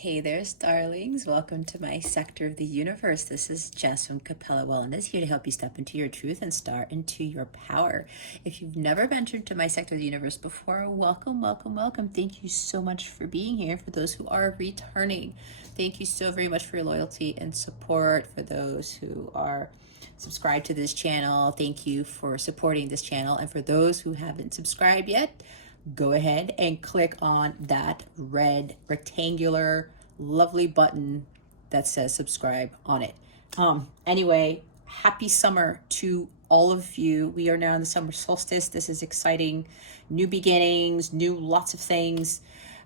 Hey there, starlings. Welcome to my sector of the universe. This is Jess from Capella Wellness, here to help you step into your truth and start into your power. If you've never ventured to my sector of the universe before, welcome, welcome, welcome. Thank you so much for being here. For those who are returning, thank you so very much for your loyalty and support. For those who are subscribed to this channel, thank you for supporting this channel. And for those who haven't subscribed yet, go ahead and click on that red rectangular lovely button that says subscribe on it. Anyway, happy summer to all of you. We are now in the summer solstice. This is exciting. New beginnings, lots of things.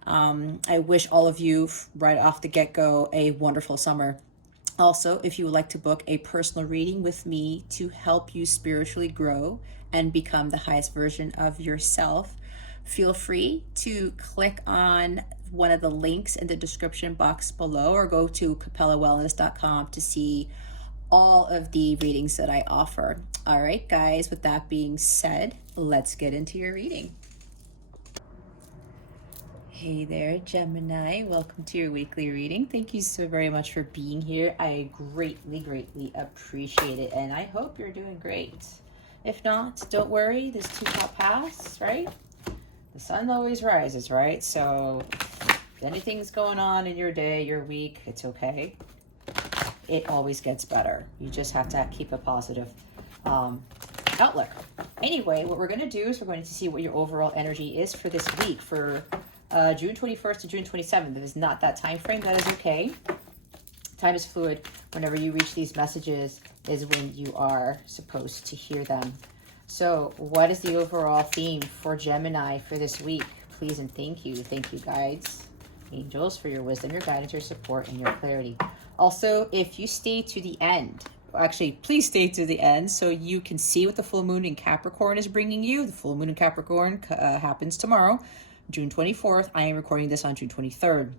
I wish all of you right off the get-go a wonderful summer. Also, if you would like to book a personal reading with me to help you spiritually grow and become the highest version of yourself, feel free to click on one of the links in the description box below or go to capellawellness.com to see all of the readings that I offer. All right, guys, with that being said, let's get into your reading. Hey there, Gemini. Welcome to your weekly reading. Thank you so very much for being here. I greatly appreciate it, and I hope you're doing great. If not, don't worry. This too shall pass, right? The sun always rises, right? So if anything's going on in your day, your week, it's okay. It always gets better. You just have to keep a positive outlook. Anyway, what we're going to do is we're going to see what your overall energy is for this week, for June 21st to June 27th. If it's not that time frame, that is okay. Time is fluid. Whenever you reach these messages is when you are supposed to hear them. So what is the overall theme for Gemini for this week? Please and thank you. Thank you, guides, angels, for your wisdom, your guidance, your support, and your clarity. Also, if you stay to the end, actually, please stay to the end so you can see what the full moon in Capricorn is bringing you. The full moon in Capricorn happens tomorrow, June 24th. I am recording this on June 23rd.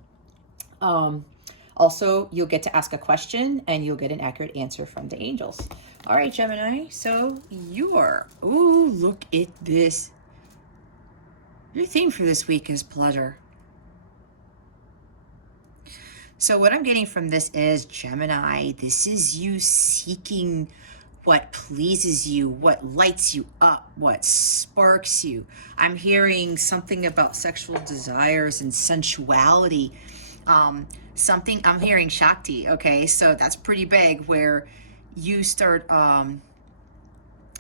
Also, you'll get to ask a question and you'll get an accurate answer from the angels. All right, Gemini, so look at this. Your theme for this week is pleasure. So what I'm getting from this is, Gemini, this is you seeking what pleases you, what lights you up, what sparks you. I'm hearing something about sexual desires and sensuality. I'm hearing Shakti, okay? So that's pretty big, where you start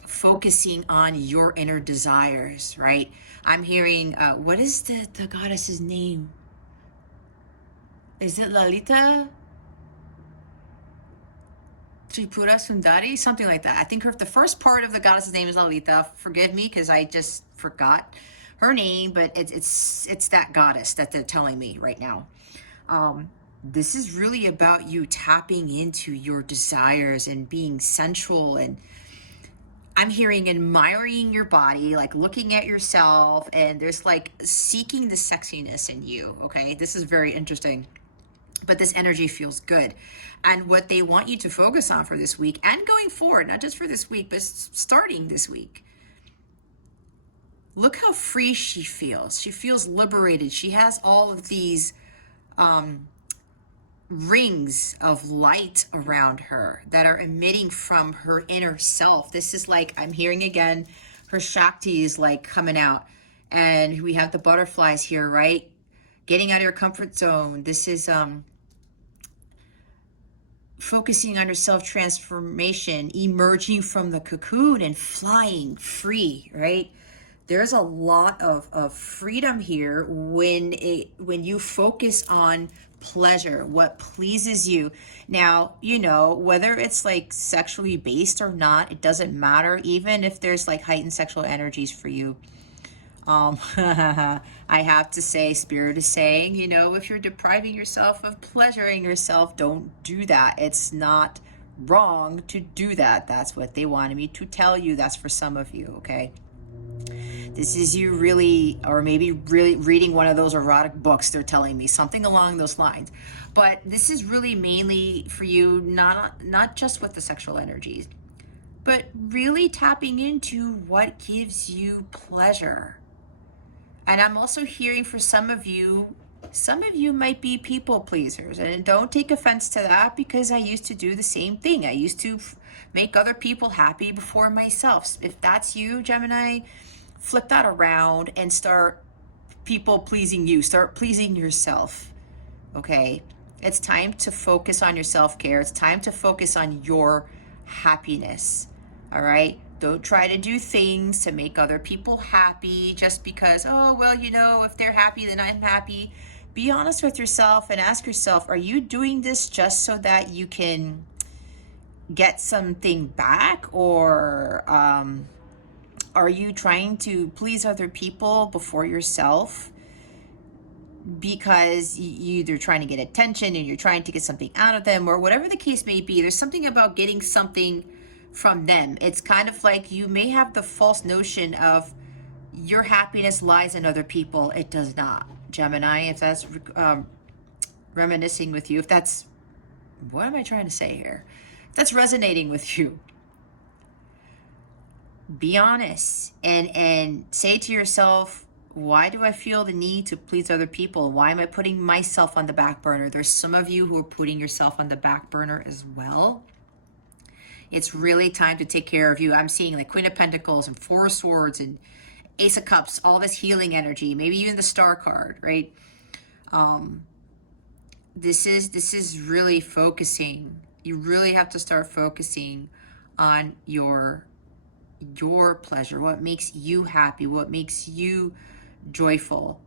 focusing on your inner desires, right? I'm hearing, what is the goddess's name? Is it Lalita? Tripura Sundari? Something like that. I think the first part of the goddess's name is Lalita. Forgive me, because I just forgot her name, but it's that goddess that they're telling me right now. This is really about you tapping into your desires and being sensual, and I'm hearing admiring your body, like looking at yourself, and there's like seeking the sexiness in you, okay? This is very interesting, but this energy feels good. And what they want you to focus on for this week and going forward, not just for this week, but starting this week, look how free she feels. She feels liberated. She has all of these rings of light around her that are emitting from her inner self. This is like, I'm hearing again, her Shakti is like coming out, and we have the butterflies here, right? Getting out of your comfort zone. This is focusing on your self-transformation, emerging from the cocoon and flying free, right? There's a lot of freedom here when you focus on pleasure, what pleases you. Now, you know, whether it's like sexually based or not, it doesn't matter. Even if there's like heightened sexual energies for you, I have to say, Spirit is saying, you know, if you're depriving yourself of pleasuring yourself, don't do that. It's not wrong to do that. That's what they wanted me to tell you. That's for some of you, okay? This is you really, or maybe really reading one of those erotic books, they're telling me, something along those lines. But this is really mainly for you, not just with the sexual energies, but really tapping into what gives you pleasure. And I'm also hearing for some of you, Some of you might be people pleasers, and don't take offense to that, because I used to do the same thing. I used to make other people happy before myself. If that's you, Gemini, flip that around and start people pleasing you. Start pleasing yourself. Okay? It's time to focus on your self-care. It's time to focus on your happiness. All right? Don't try to do things to make other people happy just because, oh, well, you know, if they're happy, then I'm happy. Be honest with yourself and ask yourself, are you doing this just so that you can get something back? Or are you trying to please other people before yourself? Because you either trying to get attention and you're trying to get something out of them, or whatever the case may be. There's something about getting something from them. It's kind of like you may have the false notion of your happiness lies in other people. It does not, Gemini. If that's reminiscing with you, if that's, what am I trying to say here? If that's resonating with you, be honest and say to yourself, why do I feel the need to please other people? Why am I putting myself on the back burner? There's some of you who are putting yourself on the back burner as well. It's really time to take care of you. I'm seeing like Queen of Pentacles and Four of Swords and Ace of Cups, all this healing energy, maybe even the Star card, right? This is really focusing. You really have to start focusing on your pleasure, what makes you happy, what makes you joyful.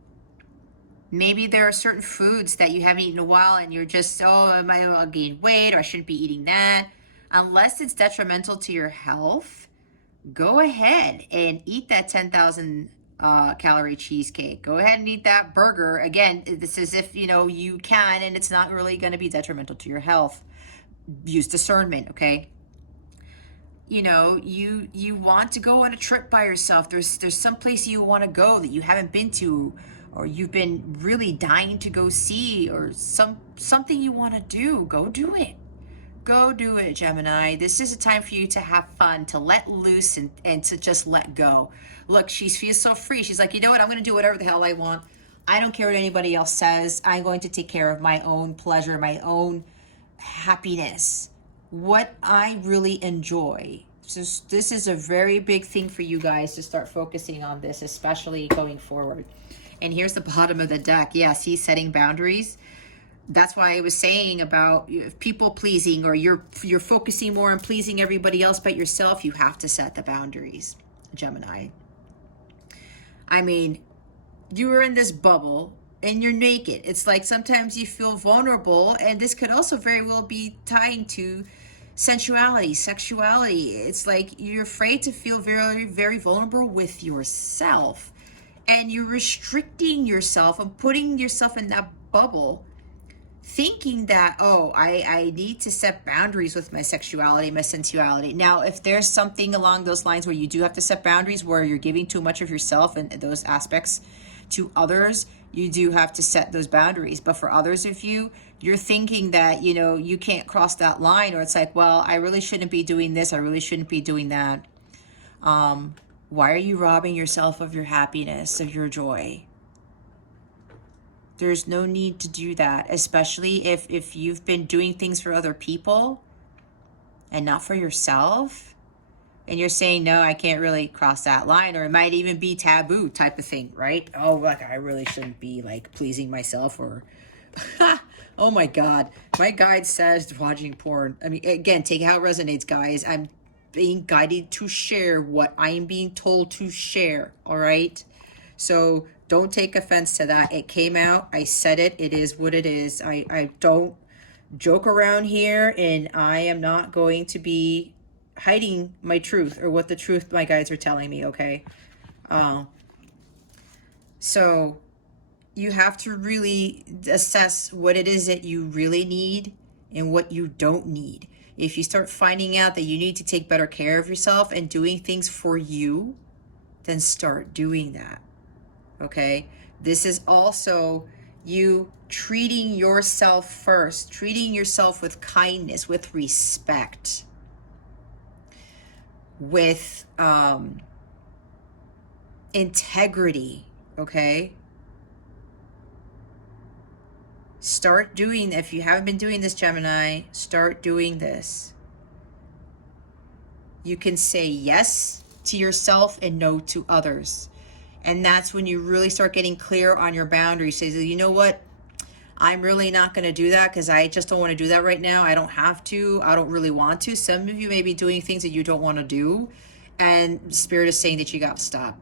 Maybe there are certain foods that you haven't eaten in a while and you're just, oh, I might have gained weight, or I shouldn't be eating that. Unless it's detrimental to your health, go ahead and eat that 10,000 calorie cheesecake. Go ahead and eat that burger. Again, this is if, you know, you can, and it's not really going to be detrimental to your health. Use discernment, okay? You know, you want to go on a trip by yourself. There's some place you want to go that you haven't been to, or you've been really dying to go see, or something you want to do. Go do it. Go do it, Gemini. This is a time for you to have fun, to let loose, and to just let go. Look, she feels so free. She's like, you know what? I'm going to do whatever the hell I want. I don't care what anybody else says. I'm going to take care of my own pleasure, my own happiness, what I really enjoy. So this is a very big thing for you guys to start focusing on this, especially going forward. And here's the bottom of the deck. Yes, he's setting boundaries. That's why I was saying about people pleasing, or you're focusing more on pleasing everybody else but yourself. You have to set the boundaries, Gemini. I mean, you're in this bubble and you're naked. It's like sometimes you feel vulnerable, and this could also very well be tying to sensuality, sexuality. It's like you're afraid to feel very, very vulnerable with yourself, and you're restricting yourself and putting yourself in that bubble, thinking that, oh, I need to set boundaries with my sexuality, my sensuality. Now, if there's something along those lines where you do have to set boundaries, where you're giving too much of yourself and those aspects to others, you do have to set those boundaries. But for others of you, you're thinking that, you know, you can't cross that line, or it's like, well, I really shouldn't be doing this, I really shouldn't be doing that. Why are you robbing yourself of your happiness, of your joy? There's no need to do that, especially if you've been doing things for other people and not for yourself. And you're saying, no, I can't really cross that line, or it might even be taboo type of thing, right? Oh, like I really shouldn't be like pleasing myself, or oh my God, my guide says watching porn. I mean, again, take how it resonates, guys. I'm being guided to share what I am being told to share, all right? So don't take offense to that. It came out, I said it, it is what it is. I don't joke around here, and I am not going to be hiding my truth, or what the truth my guides are telling me, okay? So you have to really assess what it is that you really need and what you don't need. If you start finding out that you need to take better care of yourself and doing things for you, then start doing that, okay? This is also you treating yourself first, treating yourself with kindness, with respect, with integrity, okay? Start doing, if you haven't been doing this, Gemini, start doing this. You can say yes to yourself and no to others. And that's when you really start getting clear on your boundaries. Say, you know what? I'm really not going to do that because I just don't want to do that right now. I don't have to. I don't really want to. Some of you may be doing things that you don't want to do. And Spirit is saying that you got to stop.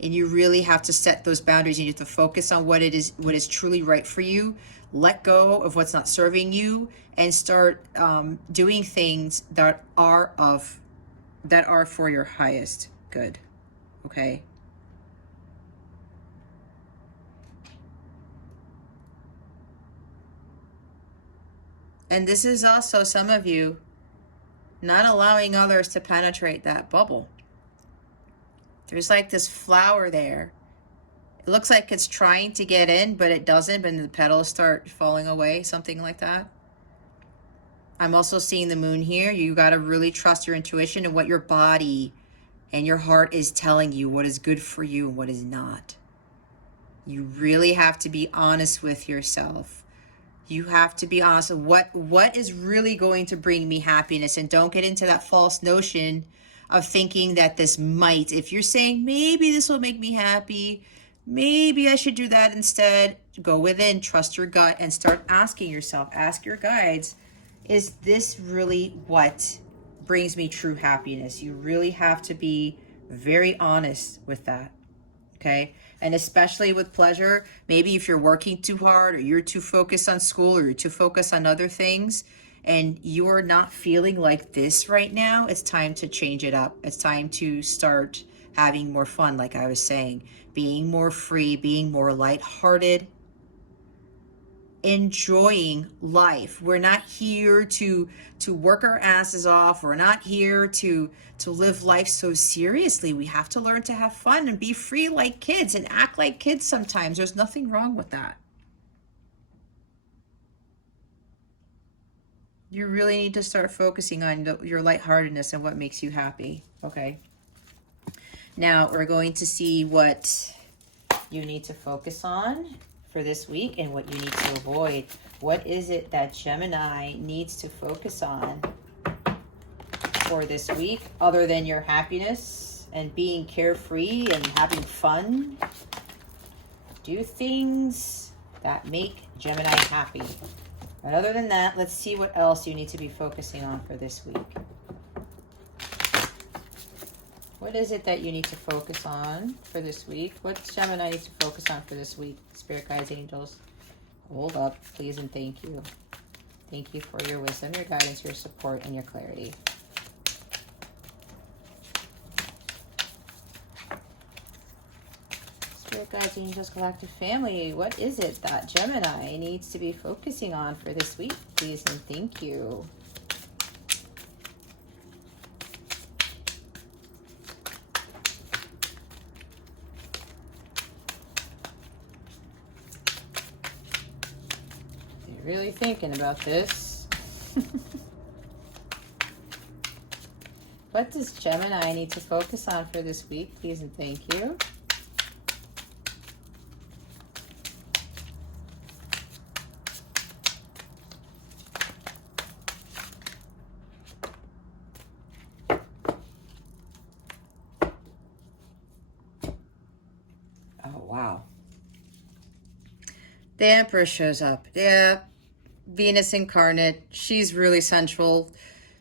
And you really have to set those boundaries. You have to focus on what is truly right for you. Let go of what's not serving you and start doing things that are for your highest good. Okay? And this is also some of you not allowing others to penetrate that bubble. There's like this flower there. It looks like it's trying to get in, but it doesn't, but the petals start falling away, something like that. I'm also seeing the moon here. You got to really trust your intuition and what your body and your heart is telling you, what is good for you and what is not. You really have to be honest with yourself. You have to be honest with what is really going to bring me happiness, and don't get into that false notion of thinking that this might. If you're saying maybe this will make me happy, maybe I should do that instead, go within, trust your gut, and start asking yourself, ask your guides, is this really what brings me true happiness? You really have to be very honest with that, okay? And especially with pleasure, maybe if you're working too hard or you're too focused on school or you're too focused on other things and you're not feeling like this right now, it's time to change it up. It's time to start having more fun, like I was saying, being more free, being more lighthearted, enjoying life. We're not here to work our asses off. We're not here to live life so seriously. We have to learn to have fun and be free like kids and act like kids sometimes. There's nothing wrong with that. You really need to start focusing on your lightheartedness and what makes you happy. Okay. Now we're going to see what you need to focus on for this week and what you need to avoid. What is it that Gemini needs to focus on for this week other than your happiness and being carefree and having fun? Do things that make Gemini happy. But other than that, let's see what else you need to be focusing on for this week. What is it that you need to focus on for this week? What Gemini needs to focus on for this week? Spirit guides, angels, hold up, please, and thank you. Thank you for your wisdom, your guidance, your support, and your clarity. Spirit guides, angels, galactic family, what is it that Gemini needs to be focusing on for this week, please, and thank you. Really thinking about this. What does Gemini need to focus on for this week, please, and thank you. Oh, wow. The Empress shows up. Yeah. Venus incarnate. She's really central.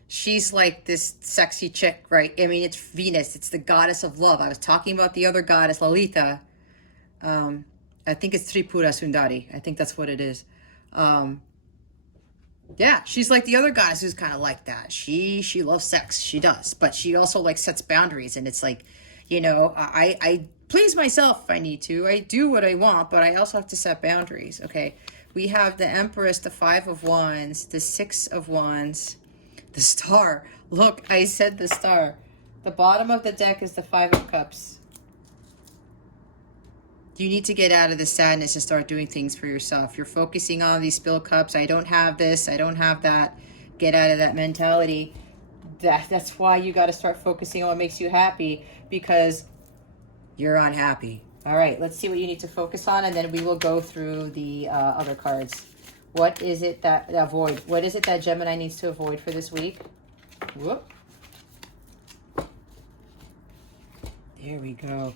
She's like this sexy chick, right? I mean, it's Venus. It's the goddess of love. I was talking about the other goddess, Lalita. I think it's Tripura Sundari. I think that's what it is. Yeah, she's like the other goddess who's kind of like that. She loves sex. She does. But she also like sets boundaries. And it's like, you know, I please myself if I need to. I do what I want, but I also have to set boundaries, okay? We have the Empress, the Five of Wands, the Six of Wands, the Star. Look, I said the Star. The bottom of the deck is the Five of Cups. You need to get out of the sadness and start doing things for yourself. You're focusing on these spilled cups. I don't have this. I don't have that. Get out of that mentality. That's why you got to start focusing on what makes you happy, because you're unhappy. All right, let's see what you need to focus on, and then we will go through the other cards. What is it that avoid? What is it that Gemini needs to avoid for this week? Whoop. There we go.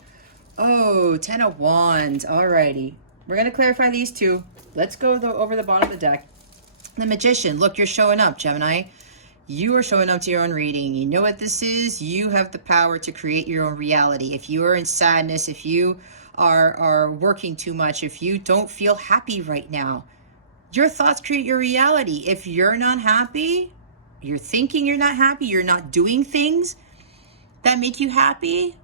Oh, 10 of Wands. Alrighty. We're going to clarify these two. Let's go over the bottom of the deck. The Magician. Look, you're showing up, Gemini. You are showing up to your own reading. You know what this is? You have the power to create your own reality. If you are in sadness, if you are working too much, if you don't feel happy right now, your thoughts create your reality. If you're not happy, you're thinking you're not happy, you're not doing things that make you happy,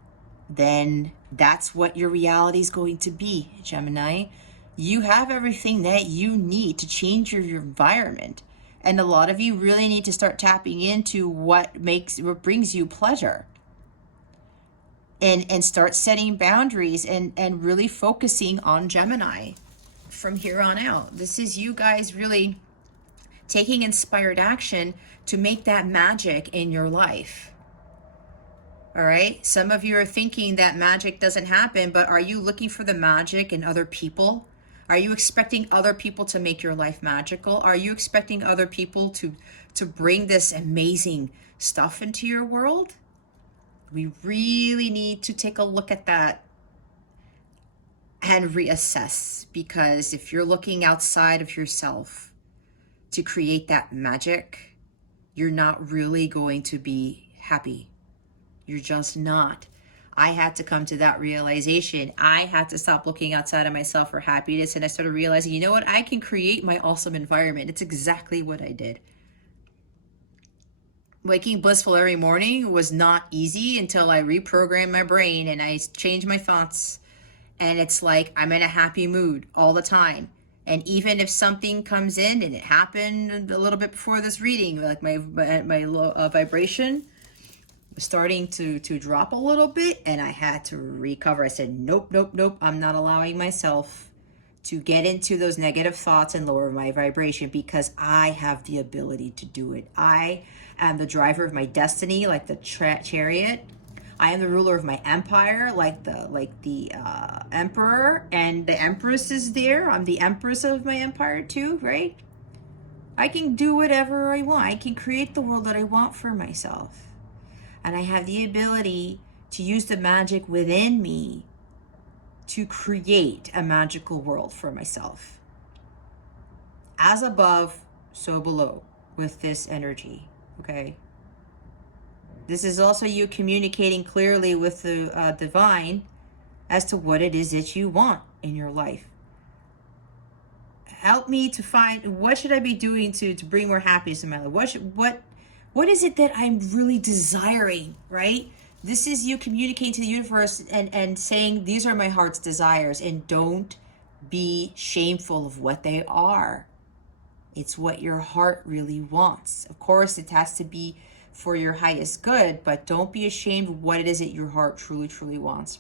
then that's what your reality is going to be, Gemini. You have everything that you need to change your environment. And a lot of you really need to start tapping into what brings you pleasure. And start setting boundaries and really focusing on Gemini from here on out. This is you guys really taking inspired action to make that magic in your life. All right. Some of you are thinking that magic doesn't happen, but are you looking for the magic in other people? Are you expecting other people to make your life magical? Are you expecting other people to bring this amazing stuff into your world? We really need to take a look at that and reassess, because if you're looking outside of yourself to create that magic, you're not really going to be happy. You're just not. I had to come to that realization. I had to stop looking outside of myself for happiness, and I started realizing, you know what? I can create my awesome environment. It's exactly what I did. Waking blissful every morning was not easy until I reprogrammed my brain and I changed my thoughts. And it's like I'm in a happy mood all the time. And even if something comes in, and it happened a little bit before this reading, like my low vibration was starting to drop a little bit, and I had to recover. I said, nope, nope, nope. I'm not allowing myself to get into those negative thoughts and lower my vibration, because I have the ability to do it. I am the driver of my destiny, like the chariot. I am the ruler of my empire, like the emperor, and the empress is there. I'm the empress of my empire too, right? I can do whatever I want. I can create the world that I want for myself. And I have the ability to use the magic within me to create a magical world for myself. As above, so below with this energy, okay? This is also you communicating clearly with the divine as to what it is that you want in your life. Help me to find, what should I be doing to bring more happiness in my life? What is it that I'm really desiring, right? This is you communicating to the universe and saying, these are my heart's desires, and don't be shameful of what they are. It's what your heart really wants. Of course, it has to be for your highest good, but don't be ashamed of what it is that your heart truly, truly wants.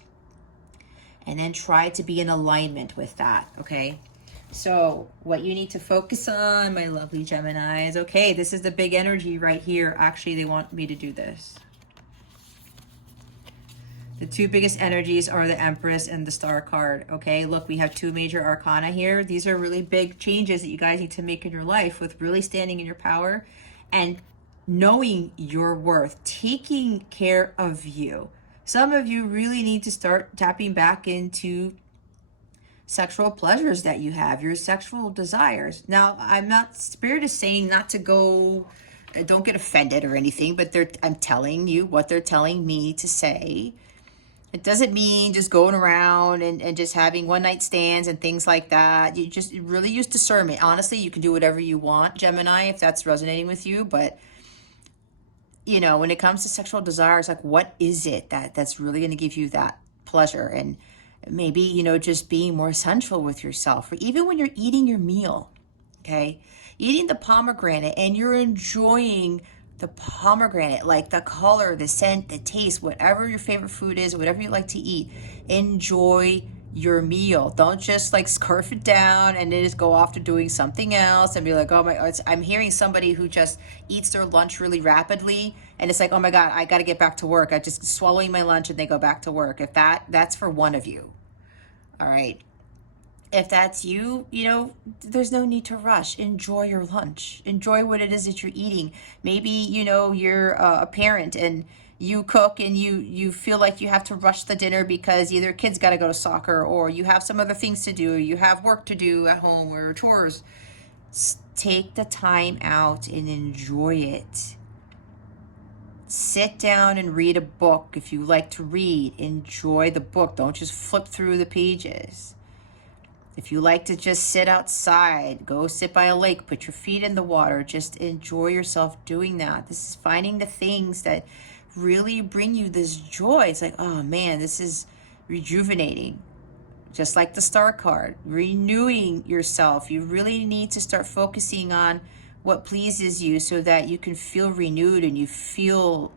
And then try to be in alignment with that, okay? So what you need to focus on, my lovely Geminis, okay, this is the big energy right here. Actually, they want me to do this. The two biggest energies are the Empress and the Star card, okay? Look, we have two major arcana here. These are really big changes that you guys need to make in your life, with really standing in your power and knowing your worth, taking care of you. Some of you really need to start tapping back into sexual pleasures that you have, your sexual desires. Now, Spirit is saying not to go, don't get offended or anything, but I'm telling you what they're telling me to say. It doesn't mean just going around and just having one night stands and things like that. You just really use discernment. Honestly, you can do whatever you want, Gemini, if that's resonating with you. But, you know, when it comes to sexual desires, like, what is it that's really going to give you that pleasure? And maybe, you know, just being more sensual with yourself. Or even when you're eating your meal, okay? Eating the pomegranate and you're enjoying the pomegranate, like the color, the scent, the taste, whatever your favorite food is, whatever you like to eat, enjoy your meal. Don't just like scarf it down and then just go off to doing something else and be like, oh my, I'm hearing somebody who just eats their lunch really rapidly and it's like, oh my God, I got to get back to work. I just swallowing my lunch and they go back to work. If that's for one of you. All right. If that's you, there's no need to rush. Enjoy your lunch. Enjoy what it is that you're eating. Maybe, you're a parent and you cook and you feel like you have to rush the dinner because either kids got to go to soccer or you have some other things to do, or you have work to do at home or chores. Take the time out and enjoy it. Sit down and read a book. If you like to read, enjoy the book. Don't just flip through the pages. If you like to just sit outside, go sit by a lake, put your feet in the water, just enjoy yourself doing that. This is finding the things that really bring you this joy. It's like, oh man, this is rejuvenating. Just like the star card, renewing yourself. You really need to start focusing on what pleases you so that you can feel renewed and you feel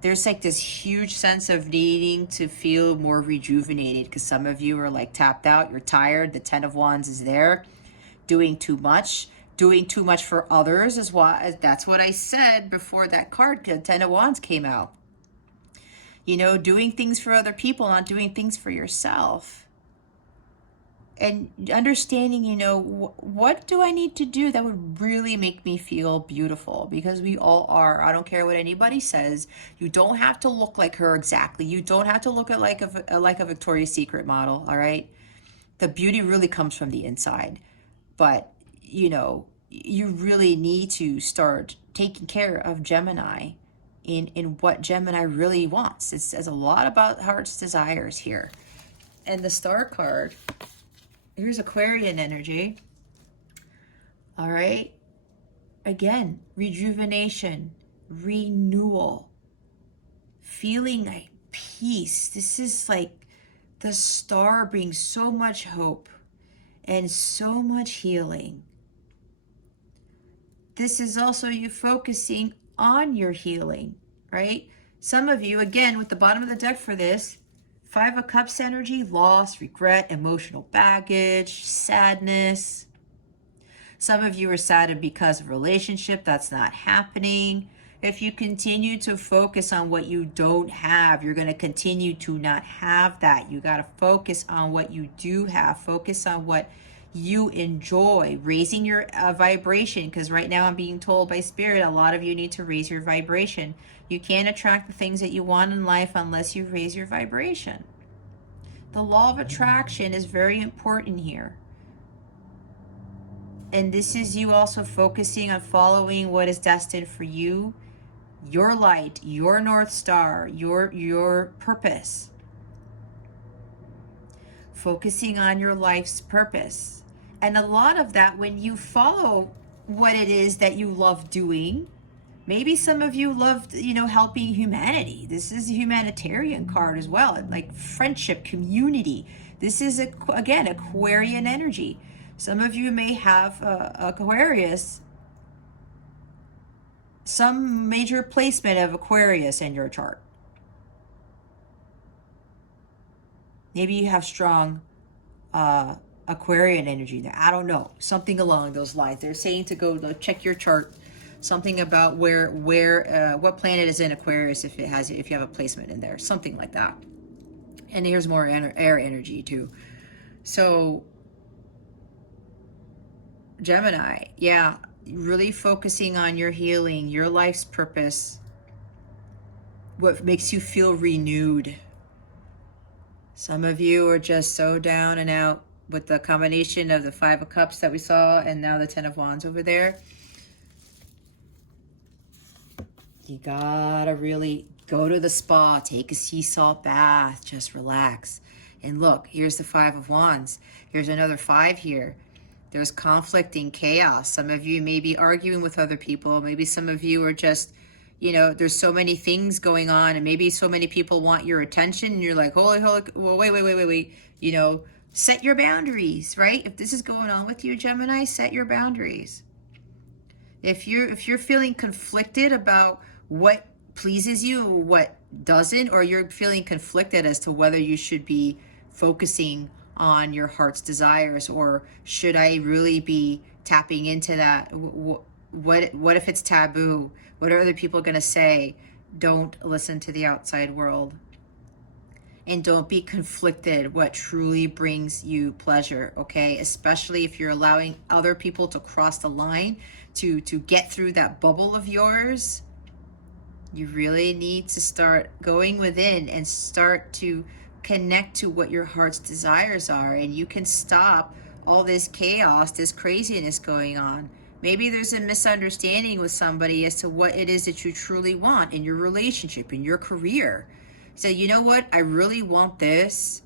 there's like this huge sense of needing to feel more rejuvenated, because some of you are like tapped out, you're tired, the 10 of Wands is there, doing too much for others is why. That's what I said before that card, 10 of Wands came out. Doing things for other people, not doing things for yourself. And understanding, what do I need to do that would really make me feel beautiful? Because we all are. I don't care what anybody says. You don't have to look like her exactly. You don't have to look at like a Victoria's Secret model, all right? The beauty really comes from the inside. But, you really need to start taking care of Gemini in what Gemini really wants. It says a lot about heart's desires here. And the star card... Here's Aquarian energy. All right. Again, rejuvenation, renewal, feeling like peace. This is like the star brings so much hope and so much healing. This is also you focusing on your healing, right? Some of you, again, with the bottom of the deck for this, 5 of Cups energy, loss, regret, emotional baggage, sadness. Some of you are saddened because of a relationship that's not happening. If you continue to focus on what you don't have, you're going to continue to not have that. You got to focus on what you do have. Focus on what you enjoy, raising your vibration, because right now I'm being told by Spirit, a lot of you need to raise your vibration. You can't attract the things that you want in life unless you raise your vibration. The law of attraction is very important here. And this is you also focusing on following what is destined for you, your light, your North Star, your purpose. Focusing on your life's purpose. And a lot of that, when you follow what it is that you love doing, maybe some of you love, helping humanity. This is a humanitarian card as well, like friendship, community. This is, again, Aquarian energy. Some of you may have Aquarius, some major placement of Aquarius in your chart. Maybe you have strong Aquarian energy there. I don't know. Something along those lines. They're saying to go check your chart. Something about what planet is in Aquarius if you have a placement in there. Something like that. And here's more air energy too. So Gemini, yeah, really focusing on your healing, your life's purpose, what makes you feel renewed. Some of you are just so down and out with the combination of the 5 of Cups that we saw and now the 10 of Wands over there. You gotta really go to the spa, take a sea salt bath, just relax. And look, here's the 5 of Wands. Here's another 5 here. There's conflicting chaos. Some of you may be arguing with other people. Maybe some of you are just, there's so many things going on and maybe so many people want your attention and you're like, holy, well, wait. Set your boundaries, right? If this is going on with you, Gemini, set your boundaries. If you're feeling conflicted about what pleases you or what doesn't, or you're feeling conflicted as to whether you should be focusing on your heart's desires, or should I really be tapping into that? What if it's taboo? What are other people going to say? Don't listen to the outside world. and don't be conflicted what truly brings you pleasure, okay? Especially if you're allowing other people to cross the line to get through that bubble of yours. You really need to start going within and start to connect to what your heart's desires are, and you can stop all this chaos, this craziness going on. Maybe there's a misunderstanding with somebody as to what it is that you truly want in your relationship, in your career. So you know what, I really want this,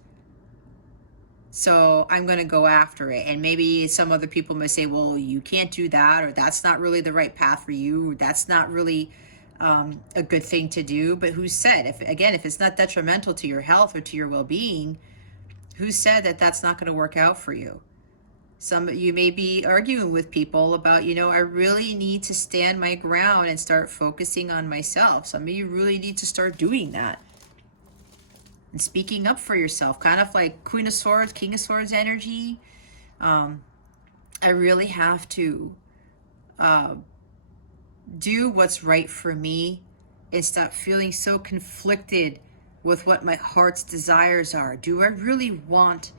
so I'm going to go after it. And maybe some other people may say, well, you can't do that, or that's not really the right path for you, or that's not really a good thing to do. But who said, if it's not detrimental to your health or to your well-being, who said that that's not going to work out for you? Some of you may be arguing with people about, I really need to stand my ground and start focusing on myself. Some of you really need to start doing that and speaking up for yourself, kind of like Queen of Swords, King of Swords energy. I really have to do what's right for me and stop feeling so conflicted with what my heart's desires are. Do I really want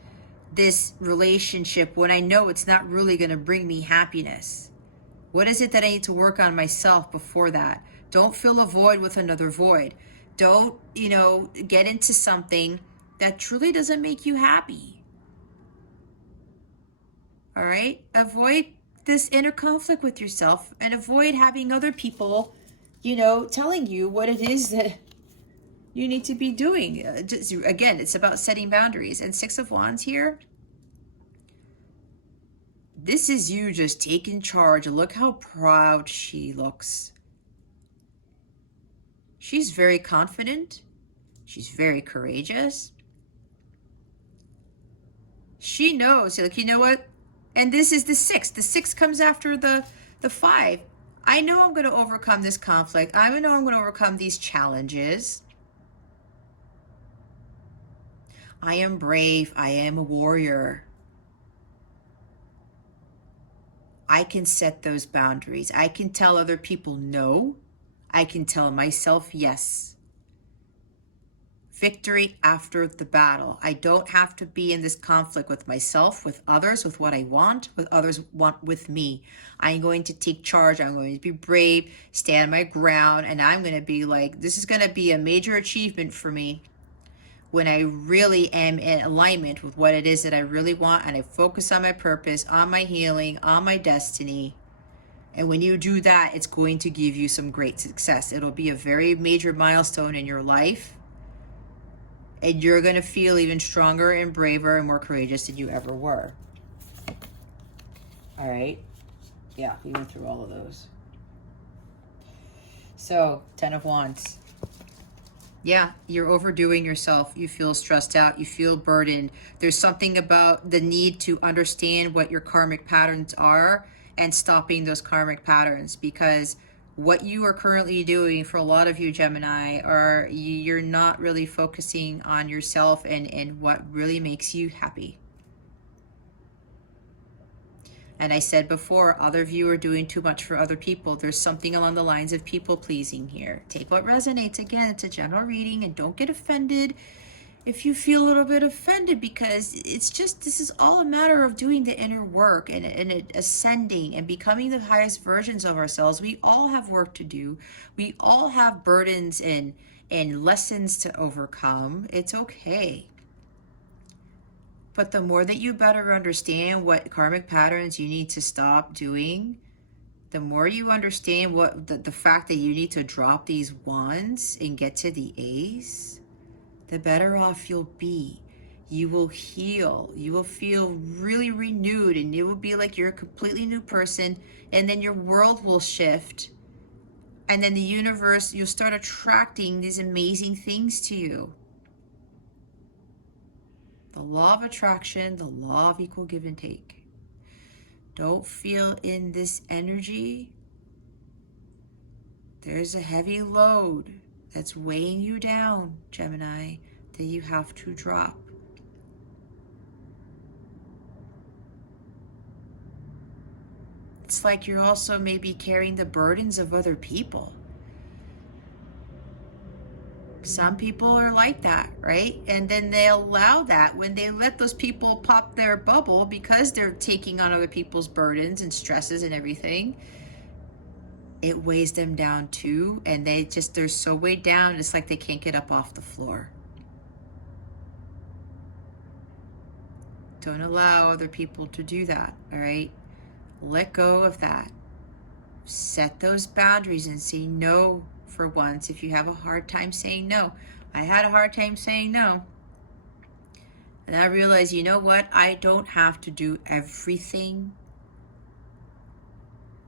this relationship when I know it's not really going to bring me happiness? What is it that I need to work on myself before that? Don't fill a void with another void. Don't, get into something that truly doesn't make you happy. All right? Avoid this inner conflict with yourself, and avoid having other people, telling you what it is that you need to be doing. Again, it's about setting boundaries. And Six of Wands here, this is you just taking charge. Look how proud she looks. She's very confident. She's very courageous. She knows, like, you know what? And this is the 6. The 6 comes after the 5. I know I'm going to overcome this conflict. I know I'm going to overcome these challenges. I am brave. I am a warrior. I can set those boundaries. I can tell other people no. I can tell myself yes. Victory after the battle. I don't have to be in this conflict with myself, with others, with what I want, with others want with me. I'm going to take charge. I'm going to be brave, stand my ground, and I'm going to be like, this is going to be a major achievement for me when I really am in alignment with what it is that I really want, and I focus on my purpose, on my healing, on my destiny. And when you do that, it's going to give you some great success. It'll be a very major milestone in your life. And you're going to feel even stronger and braver and more courageous than you ever were. All right. Yeah, we went through all of those. So, 10 of Wands. Yeah, you're overdoing yourself. You feel stressed out. You feel burdened. There's something about the need to understand what your karmic patterns are and stopping those karmic patterns, because what you are currently doing, for a lot of you Gemini, are you're not really focusing on yourself and what really makes you happy. And I said before, other of you are doing too much for other people. There's something along the lines of people pleasing here. Take what resonates. Again, it's a general reading, and don't get offended if you feel a little bit offended, because it's just, this is all a matter of doing the inner work and ascending and becoming the highest versions of ourselves. We all have work to do. We all have burdens and lessons to overcome. It's okay. But the more that you better understand what karmic patterns you need to stop doing, the more you understand what the fact that you need to drop these wands and get to the Ace, the better off you'll be. You will heal. You will feel really renewed, and it will be like you're a completely new person. And then your world will shift. And then the universe, you'll start attracting these amazing things to you. The law of attraction, the law of equal give and take. Don't feel in this energy. There's a heavy load that's weighing you down, Gemini, that you have to drop. It's like you're also maybe carrying the burdens of other people. Some people are like that, right? And then they allow that when they let those people pop their bubble because they're taking on other people's burdens and stresses and everything. It weighs them down too. And they're so weighed down, it's like they can't get up off the floor. Don't allow other people to do that, all right? Let go of that. Set those boundaries and say no for once if you have a hard time saying no. I had a hard time saying no. And I realized, you know what? I don't have to do everything.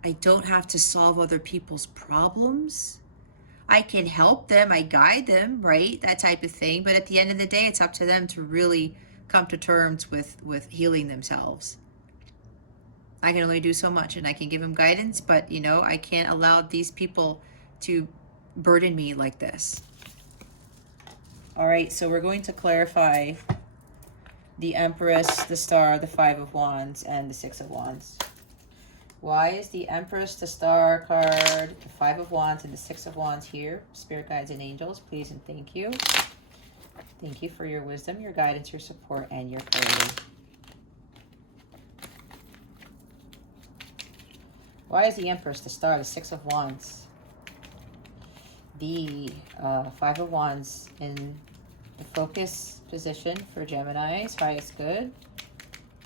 I don't have to solve other people's problems. I can help them, I guide them, right? That type of thing. But at the end of the day, it's up to them to really come to terms with healing themselves. I can only do so much, and I can give them guidance, but I can't allow these people to burden me like this. All right, so we're going to clarify the Empress, the Star, the Five of Wands, and the Six of Wands. Why is the Empress, the Star card, the Five of Wands, and the Six of Wands here? Spirit guides and angels, please and thank you. Thank you for your wisdom, your guidance, your support, and your clarity. Why is the Empress, the Star, the Six of Wands, the Five of Wands in the focus position for Geminis? Highest good,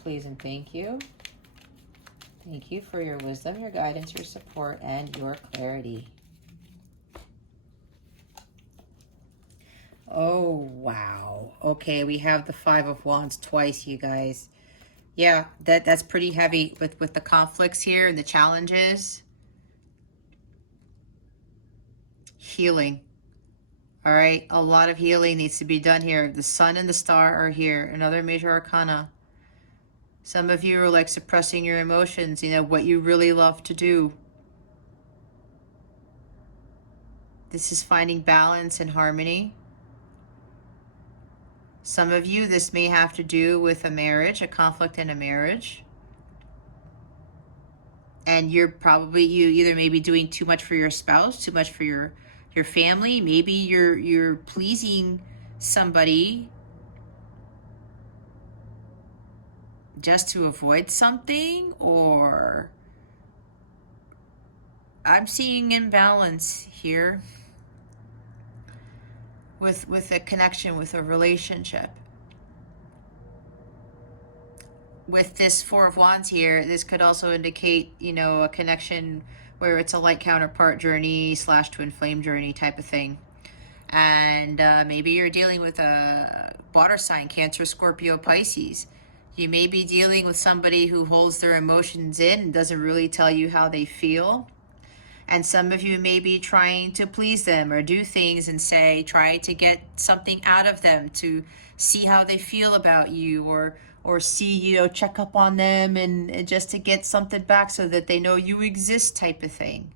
please and thank you. Thank you for your wisdom, your guidance, your support, and your clarity. Oh, wow. Okay, we have the Five of Wands twice, you guys. Yeah, that's pretty heavy with the conflicts here and the challenges. Healing. All right, a lot of healing needs to be done here. The Sun and the Star are here. Another major arcana. Some of you are like suppressing your emotions, what you really love to do. This is finding balance and harmony. Some of you, this may have to do with a marriage, a conflict in a marriage. And you either may be doing too much for your spouse, too much for your family. Maybe you're pleasing somebody just to avoid something, or I'm seeing imbalance here with a connection, with a relationship. With this Four of Wands here, this could also indicate, a connection where it's a light counterpart journey / twin flame journey type of thing. And maybe you're dealing with a water sign, Cancer, Scorpio, Pisces. You may be dealing with somebody who holds their emotions in and doesn't really tell you how they feel. And some of you may be trying to please them or do things and try to get something out of them to see how they feel about you, or see, check up on them and just to get something back so that they know you exist type of thing.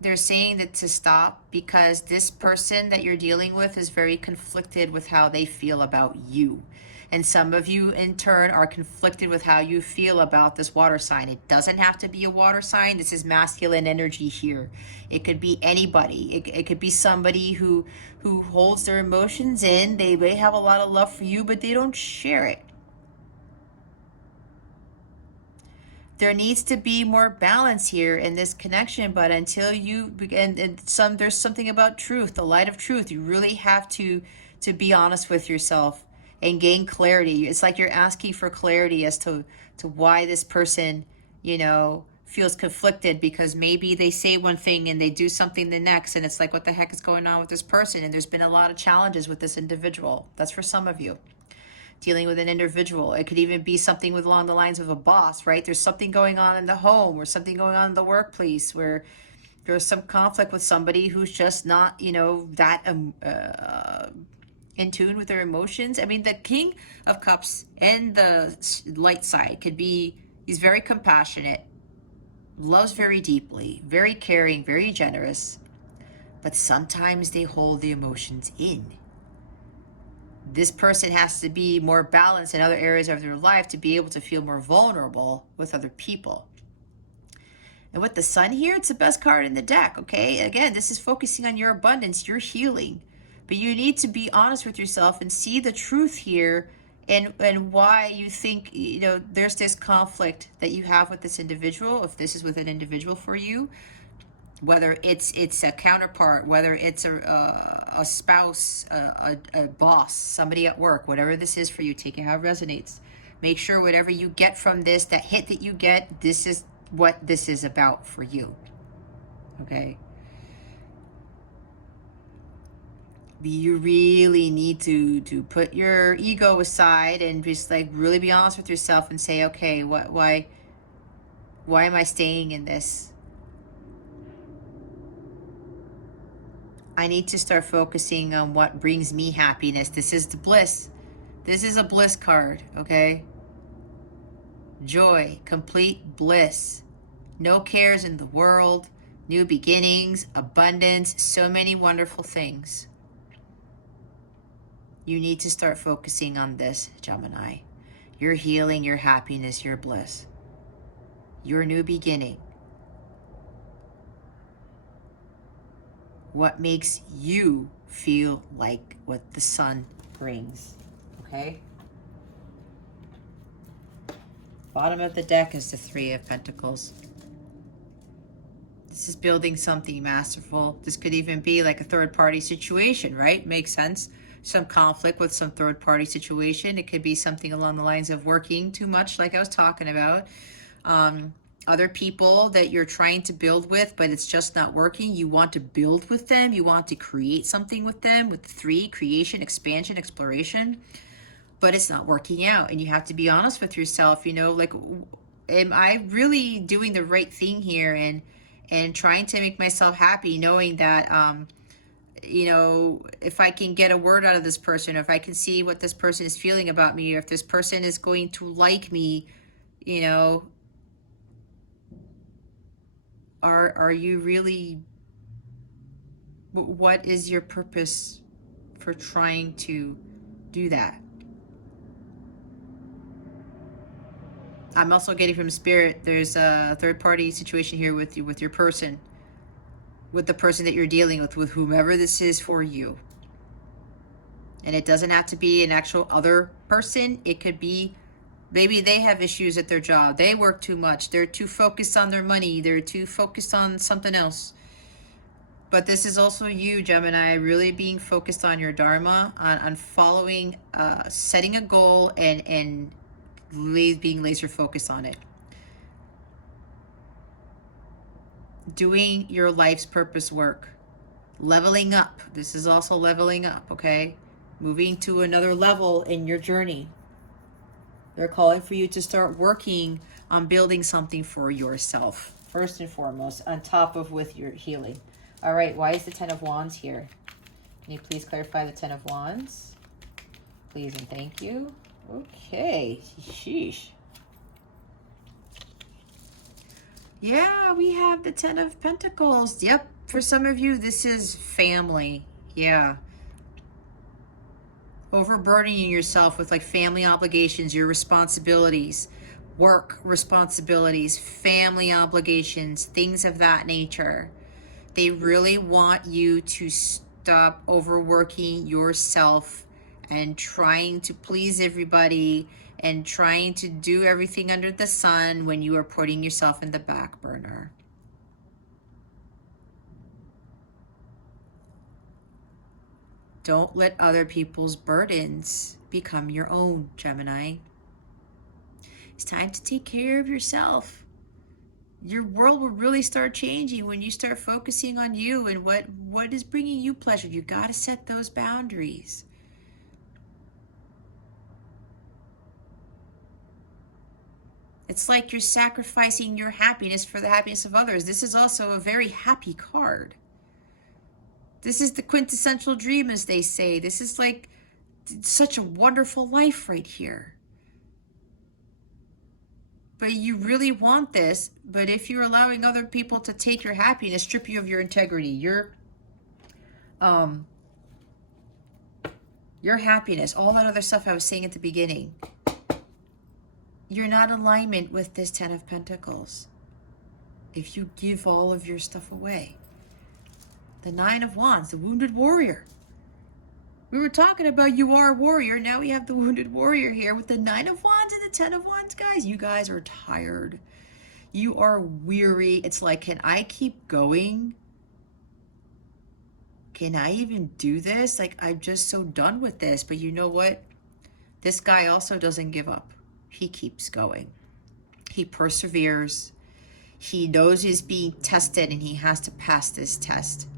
They're saying that to stop because this person that you're dealing with is very conflicted with how they feel about you. And some of you, in turn, are conflicted with how you feel about this water sign. It doesn't have to be a water sign. This is masculine energy here. It could be anybody. It could be somebody who holds their emotions in. They may have a lot of love for you, but they don't share it. There needs to be more balance here in this connection, but until you begin, there's something about truth, the light of truth. You really have to be honest with yourself and gain clarity. It's like you're asking for clarity as to why this person, feels conflicted, because maybe they say one thing and they do something the next, and it's like, what the heck is going on with this person? And there's been a lot of challenges with this individual. That's for some of you. Dealing with an individual. It could even be something along the lines of a boss, right? There's something going on in the home or something going on in the workplace where there's some conflict with somebody who's just not, that in tune with their emotions. I mean, the King of Cups and the light side could be, he's very compassionate, loves very deeply, very caring, very generous, but sometimes they hold the emotions in. This person has to be more balanced in other areas of their life to be able to feel more vulnerable with other people. And with the Sun here, it's the best card in the deck, okay? Again, this is focusing on your abundance, your healing. But you need to be honest with yourself and see the truth here, and why you think, you know, there's this conflict that you have with this individual. If this is with an individual for you, whether it's a counterpart, whether it's a spouse, a boss, somebody at work, whatever this is for you, take it how it resonates. Make sure whatever you get from this, that hit that you get, this is what this is about for you. Okay? You really need to put your ego aside and just like really be honest with yourself and say, okay, why am I staying in this? I need to start focusing on what brings me happiness. This is the bliss. This is a bliss card, okay? Joy, complete bliss. No cares in the world, new beginnings, abundance, so many wonderful things. You need to start focusing on this, Gemini. Your healing, your happiness, your bliss. Your new beginning. What makes you feel like what the sun brings, okay? Bottom of the deck is the Three of Pentacles. This is building something masterful. This could even be like a third-party situation, right? Makes sense. Some conflict with some third-party situation. It could be something along the lines of working too much, like I was talking about. Other people that you're trying to build with, but it's just not working. You want to build with them. You want to create something with them. With three, creation, expansion, exploration. But it's not working out. And you have to be honest with yourself, you know, like, am I really doing the right thing here? And trying to make myself happy, knowing that, you know, if I can get a word out of this person, or if I can see what this person is feeling about me, or if this person is going to like me, you know, are you really, what is your purpose for trying to do that? I'm also getting from Spirit, there's a third-party situation here with you, with your person, with the person that you're dealing with whomever this is for you. And it doesn't have to be an actual other person. It could be, maybe they have issues at their job. They work too much. They're too focused on their money. They're too focused on something else. But this is also you, Gemini, really being focused on your Dharma, on following, setting a goal, and being laser focused on it. Doing your life's purpose work. Leveling up. This is also leveling up, okay? Moving to another level in your journey. They're calling for you to start working on building something for yourself, first and foremost, on top of with your healing. All right, why is the Ten of Wands here? Can you please clarify the Ten of Wands? Please and thank you. Okay, sheesh. Yeah, we have the Ten of Pentacles. Yep, for some of you, this is family. Yeah. Overburdening yourself with like family obligations, your responsibilities, work responsibilities, family obligations, things of that nature. They really want you to stop overworking yourself and trying to please everybody and trying to do everything under the sun when you are putting yourself in the back burner. Don't let other people's burdens become your own, Gemini. It's time to take care of yourself. Your world will really start changing when you start focusing on you and what is bringing you pleasure. You got to set those boundaries. It's like you're sacrificing your happiness for the happiness of others. This is also a very happy card. This is the quintessential dream, as they say. This is like such a wonderful life right here. But you really want this, but if you're allowing other people to take your happiness, strip you of your integrity, your happiness, all that other stuff I was saying at the beginning, you're not in alignment with this Ten of Pentacles if you give all of your stuff away. The Nine of Wands, the wounded warrior. We were talking about you are a warrior. Now we have the wounded warrior here with the 9 of Wands and the 10 of Wands, guys. You guys are tired. You are weary. It's like, can I keep going? Can I even do this? Like, I'm just so done with this. But you know what? This guy also doesn't give up. He keeps going. He perseveres. He knows he's being tested and he has to pass this test.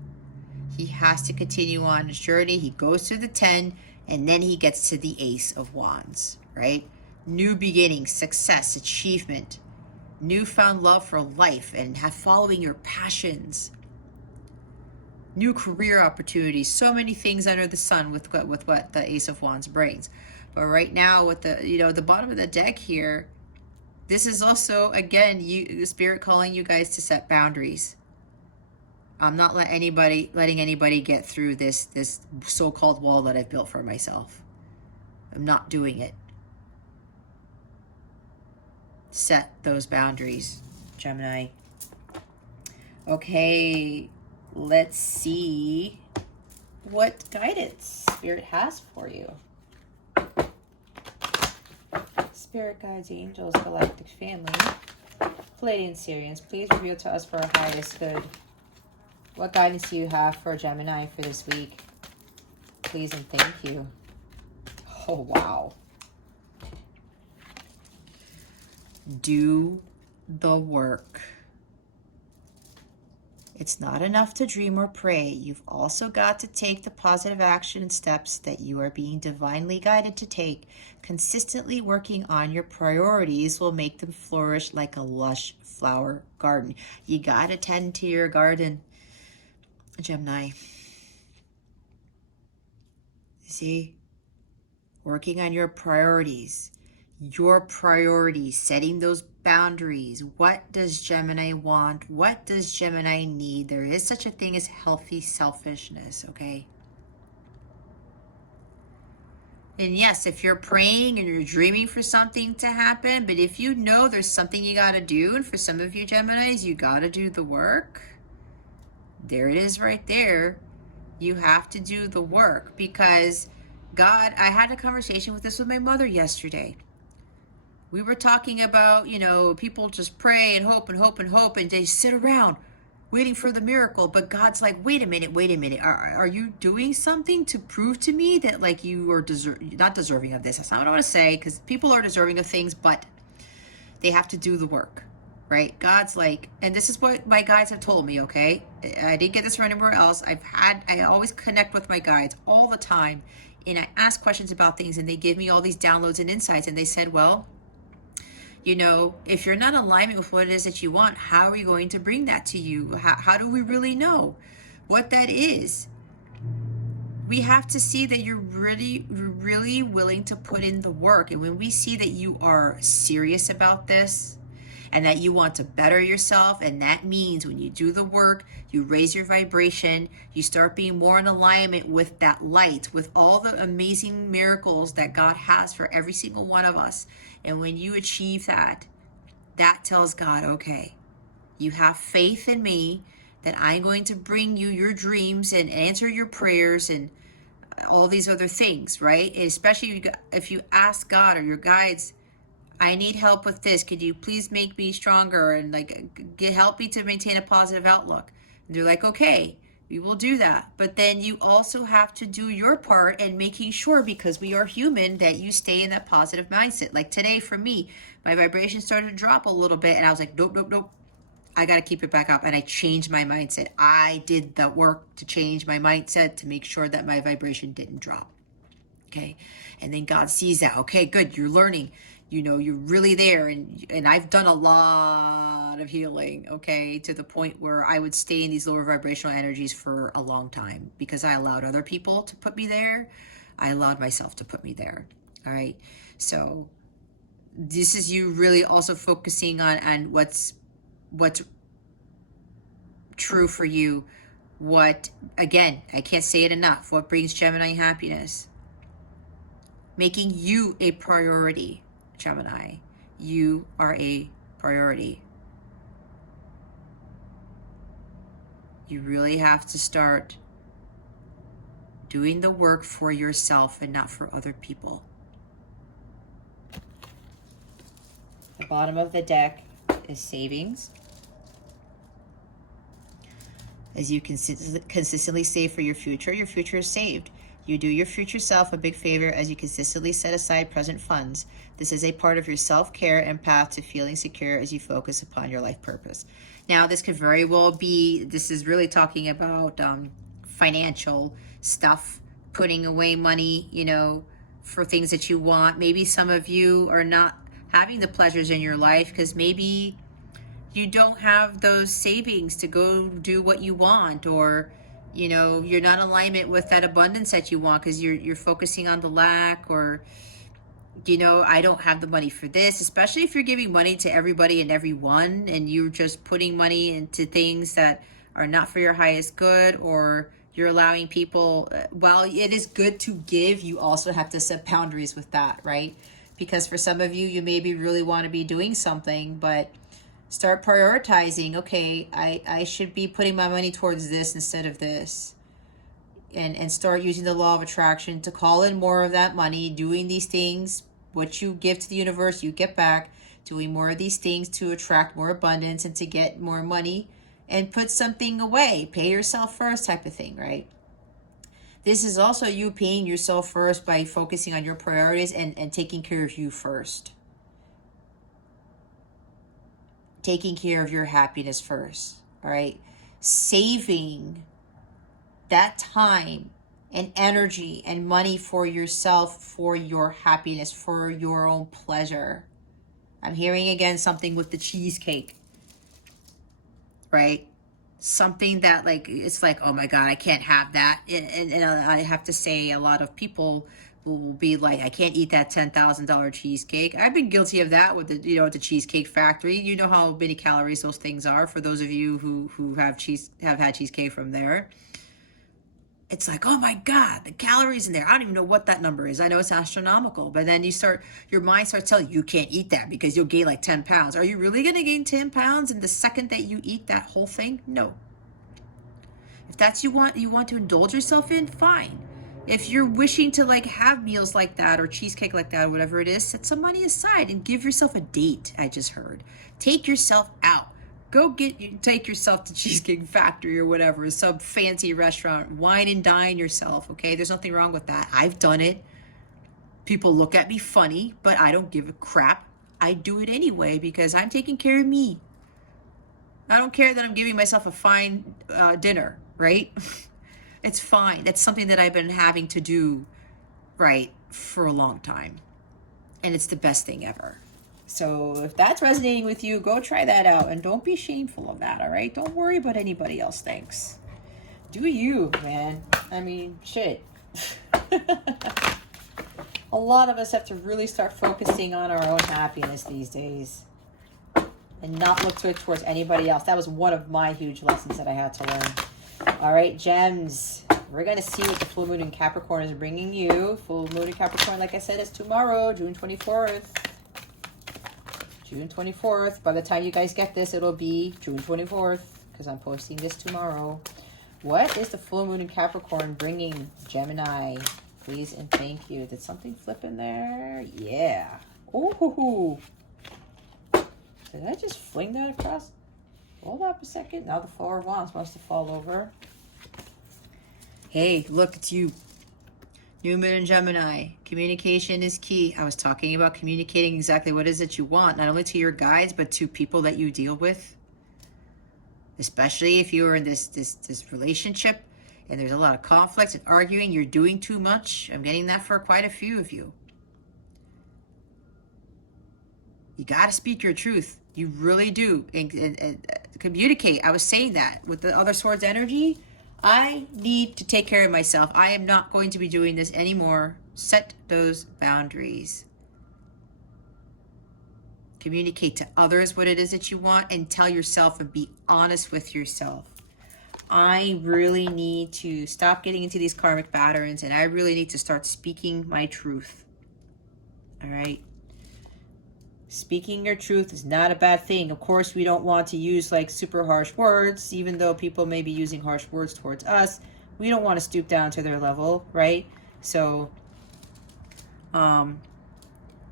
He has to continue on his journey. He goes to the 10 and then he gets to the Ace of Wands, right? New beginnings, success, achievement, newfound love for life and following your passions, new career opportunities, so many things under the sun with what the Ace of Wands brings. But right now with the bottom of the deck here, this is also, again, the Spirit calling you guys to set boundaries. I'm not letting anybody get through this so-called wall that I've built for myself. I'm not doing it. Set those boundaries, Gemini. Okay, let's see what guidance Spirit has for you. Spirit guides, angels, galactic family, Pleiadian Sirians, please reveal to us for our highest good. What guidance do you have for Gemini for this week? Please and thank you. Oh, wow. Do the work. It's not enough to dream or pray. You've also got to take the positive action and steps that you are being divinely guided to take. Consistently working on your priorities will make them flourish like a lush flower garden. You got to tend to your garden, Gemini. See? Working on your priorities, setting those boundaries. What does Gemini want? What does Gemini need? There is such a thing as healthy selfishness, okay? And yes, if you're praying and you're dreaming for something to happen, but if you know there's something you got to do, and for some of you Geminis, you got to do the work, there it is right there. You have to do the work because God, I had a conversation with my mother yesterday. We were talking about, people just pray and hope and hope and hope and they sit around waiting for the miracle. But God's like, wait a minute. Are you doing something to prove to me that like you are not deserving of this? That's not what I want to say, because people are deserving of things, but they have to do the work. Right? God's like, and this is what my guides have told me, okay? I didn't get this from anywhere else. I always connect with my guides all the time. And I ask questions about things and they give me all these downloads and insights. And they said, well, if you're not in alignment with what it is that you want, how are you going to bring that to you? How do we really know what that is? We have to see that you're really willing to put in the work. And when we see that you are serious about this, and that you want to better yourself, and that means when you do the work, you raise your vibration, you start being more in alignment with that light, with all the amazing miracles that God has for every single one of us. And when you achieve that, that tells God, okay, you have faith in me that I'm going to bring you your dreams and answer your prayers and all these other things, right? Especially if you ask God or your guides, I need help with this. Could you please make me stronger and help me to maintain a positive outlook? And they're like, okay, we will do that. But then you also have to do your part and making sure, because we are human, that you stay in that positive mindset. Like today for me, my vibration started to drop a little bit and I was like, nope. I got to keep it back up. And I changed my mindset. I did the work to change my mindset to make sure that my vibration didn't drop. Okay. And then God sees that. Okay, good. You're learning. You're really there. And I've done a lot of healing, okay, to the point where I would stay in these lower vibrational energies for a long time because I allowed other people to put me there. I allowed myself to put me there. All right. So this is you really also focusing on what's true for you. What, again, I can't say it enough. What brings Gemini happiness? Making you a priority. Gemini, you are a priority. You really have to start doing the work for yourself and not for other people. The bottom of the deck is savings. As you consistently save for your future is saved. You do your future self a big favor as you consistently set aside present funds. This is a part of your self-care and path to feeling secure as you focus upon your life purpose. Now, this could very well be, this is really talking about financial stuff, putting away money, you know, for things that you want. Maybe some of you are not having the pleasures in your life because maybe you don't have those savings to go do what you want, or you know, you're not in alignment with that abundance that you want because you're focusing on the lack, or you know, I don't have the money for this. Especially if you're giving money to everybody and everyone and you're just putting money into things that are not for your highest good, or you're allowing people, while it is good to give, you also have to set boundaries with that, right? Because for some of you, you maybe really want to be doing something, but start prioritizing. Okay, I should be putting my money towards this instead of this. And start using the law of attraction to call in more of that money, doing these things. What you give to the universe, you get back. Doing more of these things to attract more abundance and to get more money, and put something away. Pay yourself first type of thing, right? This is also you paying yourself first by focusing on your priorities and taking care of you first. Taking care of your happiness first, all right? Saving that time and energy and money for yourself, for your happiness, for your own pleasure. I'm hearing again something with the cheesecake, right? Something that like, it's like, oh my God, I can't have that. And I have to say, a lot of people will be like, I can't eat that $10,000 cheesecake. I've been guilty of that with the, you know, the Cheesecake Factory. You know how many calories those things are, for those of you who have had cheesecake from there. It's like, oh my God, the calories in there. I don't even know what that number is. I know it's astronomical, but then your mind starts telling you can't eat that because you'll gain like 10 pounds. Are you really going to gain 10 pounds in the second that you eat that whole thing? No. If that's you want to indulge yourself in, fine. If you're wishing to like have meals like that or cheesecake like that or whatever it is, set some money aside and give yourself a date. I just heard. Take yourself out. Go take yourself to Cheesecake Factory or whatever, some fancy restaurant, wine and dine yourself, okay? There's nothing wrong with that. I've done it. People look at me funny, but I don't give a crap. I do it anyway because I'm taking care of me. I don't care that I'm giving myself a fine dinner, right? It's fine. That's something that I've been having to do, right, for a long time. And it's the best thing ever. So if that's resonating with you, go try that out. And don't be shameful of that, all right? Don't worry about anybody else thinks. Do you, man. I mean, shit. A lot of us have to really start focusing on our own happiness these days. And not look towards anybody else. That was one of my huge lessons that I had to learn. All right, gems. We're going to see what the full moon in Capricorn is bringing you. Full moon in Capricorn, like I said, is tomorrow, June 24th. June 24th. By the time you guys get this, it'll be June 24th because I'm posting this tomorrow. What is the full moon in Capricorn bringing Gemini? Please and thank you. Did something flip in there? Yeah. Ooh. Did I just fling that across? Hold up a second. Now the Four of Wands wants to fall over. Hey, look, it's you. New moon in Gemini. Communication is key. I was talking about communicating exactly what it is that you want, not only to your guides, but to people that you deal with. Especially if you're in this relationship and there's a lot of conflicts and arguing, you're doing too much. I'm getting that for quite a few of you. You got to speak your truth. You really do. And communicate. I was saying that with the other swords energy. I need to take care of myself. I am not going to be doing this anymore. Set those boundaries. Communicate to others what it is that you want and tell yourself and be honest with yourself. I really need to stop getting into these karmic patterns and I really need to start speaking my truth. All right. Speaking your truth is not a bad thing. Of course, we don't want to use like super harsh words, even though people may be using harsh words towards us. We don't want to stoop down to their level, right? So,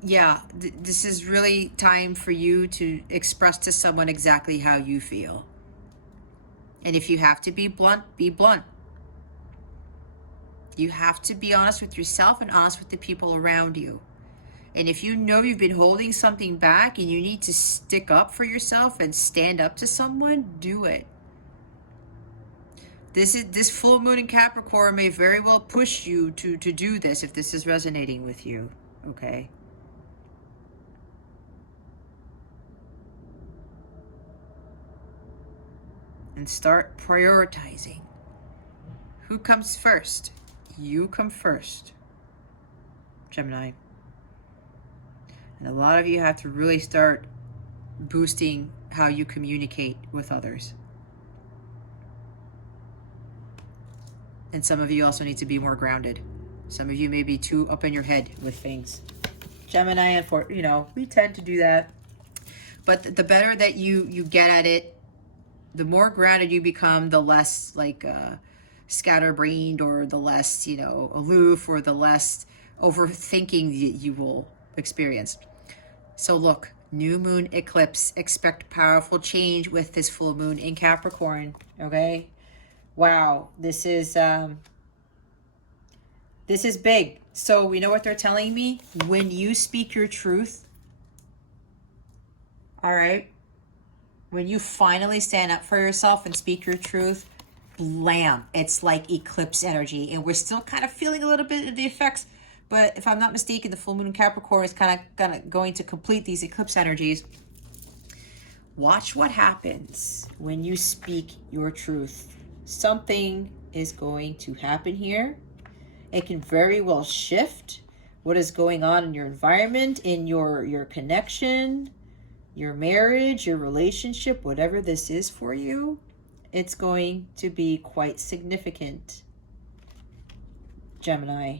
yeah, this is really time for you to express to someone exactly how you feel. And if you have to be blunt, be blunt. You have to be honest with yourself and honest with the people around you. And if you know you've been holding something back and you need to stick up for yourself and stand up to someone, do it. This full moon in Capricorn may very well push you to do this if this is resonating with you, okay? And start prioritizing. Who comes first? You come first, Gemini. And a lot of you have to really start boosting how you communicate with others. And some of you also need to be more grounded. Some of you may be too up in your head with things. Gemini, and for we tend to do that. But the better that you get at it, the more grounded you become, the less like scatterbrained, or the less aloof, or the less overthinking you will experience. So look, new moon eclipse, expect powerful change with this full moon in Capricorn, okay? Wow, this is big. So we know what they're telling me. When you speak your truth, all right, when you finally stand up for yourself and speak your truth, blam, it's like eclipse energy. And we're still kind of feeling a little bit of the effects, but if I'm not mistaken, the full moon in Capricorn is kind of going to complete these eclipse energies. Watch what happens when you speak your truth. Something is going to happen here. It can very well shift what is going on in your environment, in your connection, your marriage, your relationship, whatever this is for you. It's going to be quite significant, Gemini,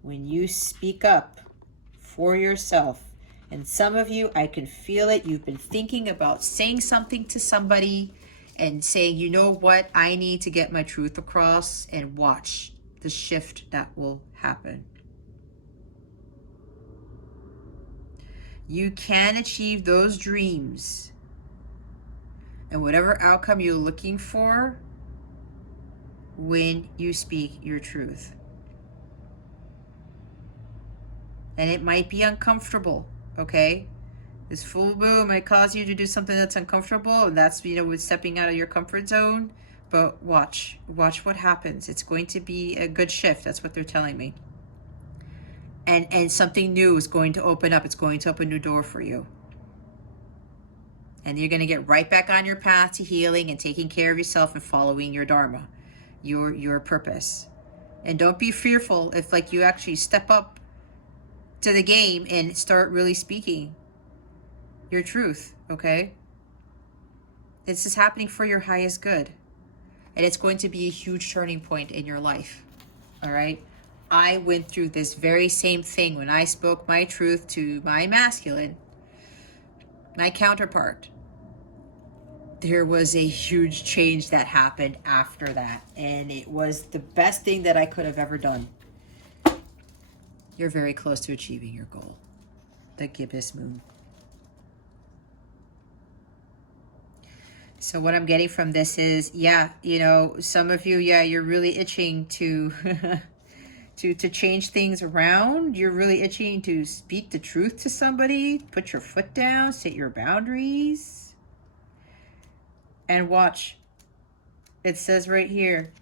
when you speak up for yourself. And some of you, I can feel it. You've been thinking about saying something to somebody and saying, you know what, I need to get my truth across, and watch the shift that will happen. You can achieve those dreams and whatever outcome you're looking for when you speak your truth. And it might be uncomfortable, okay? This full moon might cause you to do something that's uncomfortable, and that's, with stepping out of your comfort zone. But watch what happens. It's going to be a good shift. That's what they're telling me. And something new is going to open up. It's going to open a new door for you. And you're going to get right back on your path to healing and taking care of yourself and following your dharma, your purpose. And don't be fearful if you actually step up to the game and start really speaking your truth, okay? This is happening for your highest good. And it's going to be a huge turning point in your life, all right? I went through this very same thing when I spoke my truth to my masculine, my counterpart. There was a huge change that happened after that. And it was the best thing that I could have ever done. You're very close to achieving your goal, the gibbous moon. So what I'm getting from this is, some of you, you're really itching to to change things around. You're really itching to speak the truth to somebody, put your foot down, set your boundaries. And watch. It says right here,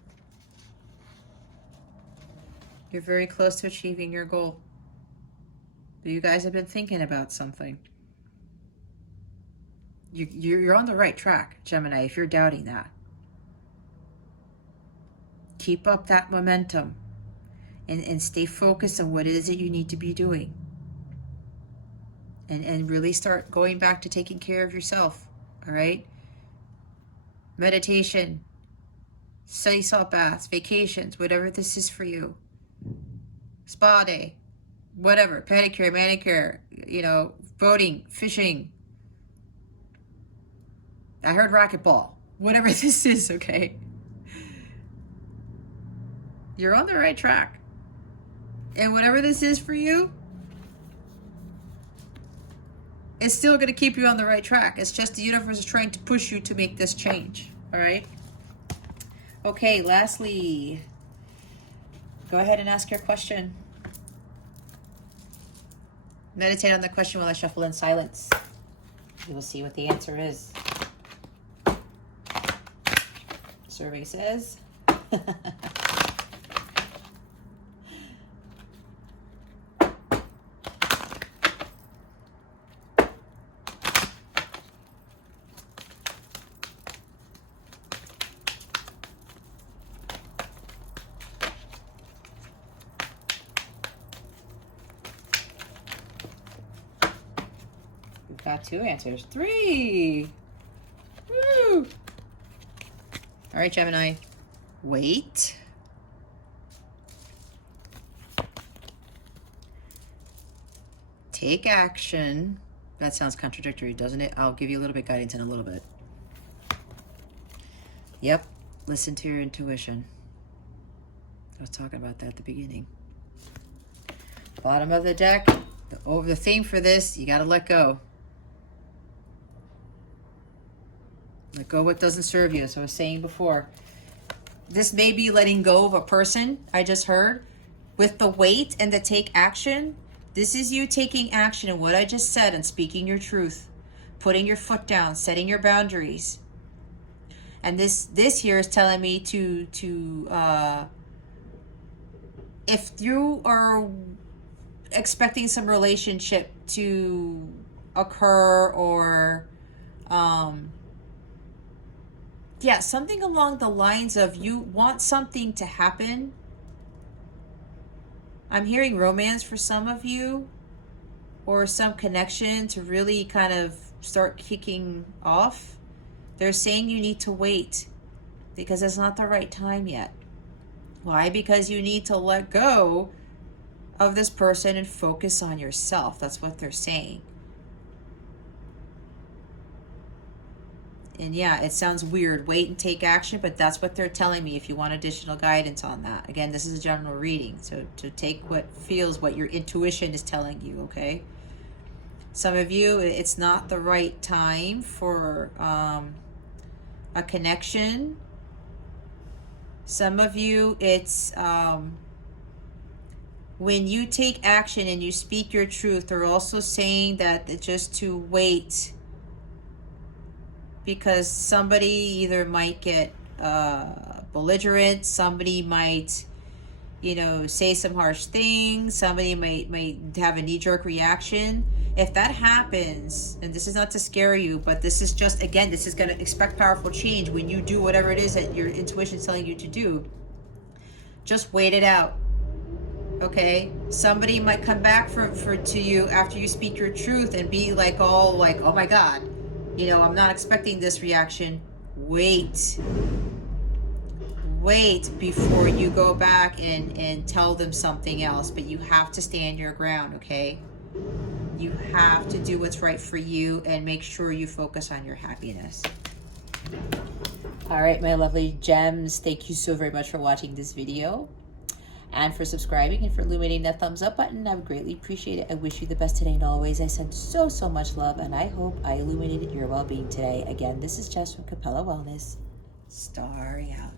you're very close to achieving your goal. But you guys have been thinking about something. You're on the right track, Gemini, if you're doubting that. Keep up that momentum and stay focused on what it is that you need to be doing. And really start going back to taking care of yourself, all right? Meditation, sunny salt baths, vacations, whatever this is for you. Spa day, whatever, pedicure, manicure, boating, fishing. I heard racquetball, whatever this is, okay? You're on the right track. And whatever this is for you, it's still going to keep you on the right track. It's just the universe is trying to push you to make this change. All right? Okay, lastly, go ahead and ask your question. Meditate on the question while I shuffle in silence. You will see what the answer is. Survey says. We've got 2 answers. 3. Woo! All right, Gemini. Wait. Take action. That sounds contradictory, doesn't it? I'll give you a little bit guidance in a little bit. Yep. Listen to your intuition. I was talking about that at the beginning. Bottom of the deck. The theme for this, you got to let go. Let go what doesn't serve you. So I was saying before, this may be letting go of a person, I just heard. With the wait and the take action, this is you taking action in what I just said and speaking your truth. Putting your foot down, setting your boundaries. And this here is telling me to if you are expecting some relationship to occur or yeah, something along the lines of you want something to happen. I'm hearing romance for some of you, or some connection to really kind of start kicking off. They're saying you need to wait because it's not the right time yet. Why? Because you need to let go of this person and focus on yourself. That's what they're saying. And yeah, it sounds weird. Wait and take action, but that's what they're telling me if you want additional guidance on that. Again, this is a general reading, so to take what feels, what your intuition is telling you, okay? Some of you, it's not the right time for a connection. Some of you, it's when you take action and you speak your truth, they're also saying that it's just to wait, because somebody either might get belligerent, somebody might, say some harsh things, somebody might have a knee-jerk reaction. If that happens, and this is not to scare you, but this is just, again, this is going to expect powerful change when you do whatever it is that your intuition is telling you to do. Just wait it out. Okay, somebody might come back to you after you speak your truth and be like, oh my God, I'm not expecting this reaction. Wait before you go back and tell them something else. But you have to stand your ground, okay? You have to do what's right for you and make sure you focus on your happiness. All right, my lovely gems, thank you so very much for watching this video and for subscribing and for illuminating that thumbs up button. I would greatly appreciate it. I wish you the best today and always. I send so much love, and I hope I illuminated your well-being today. Again, this is Jess from Capella Wellness. Starry out.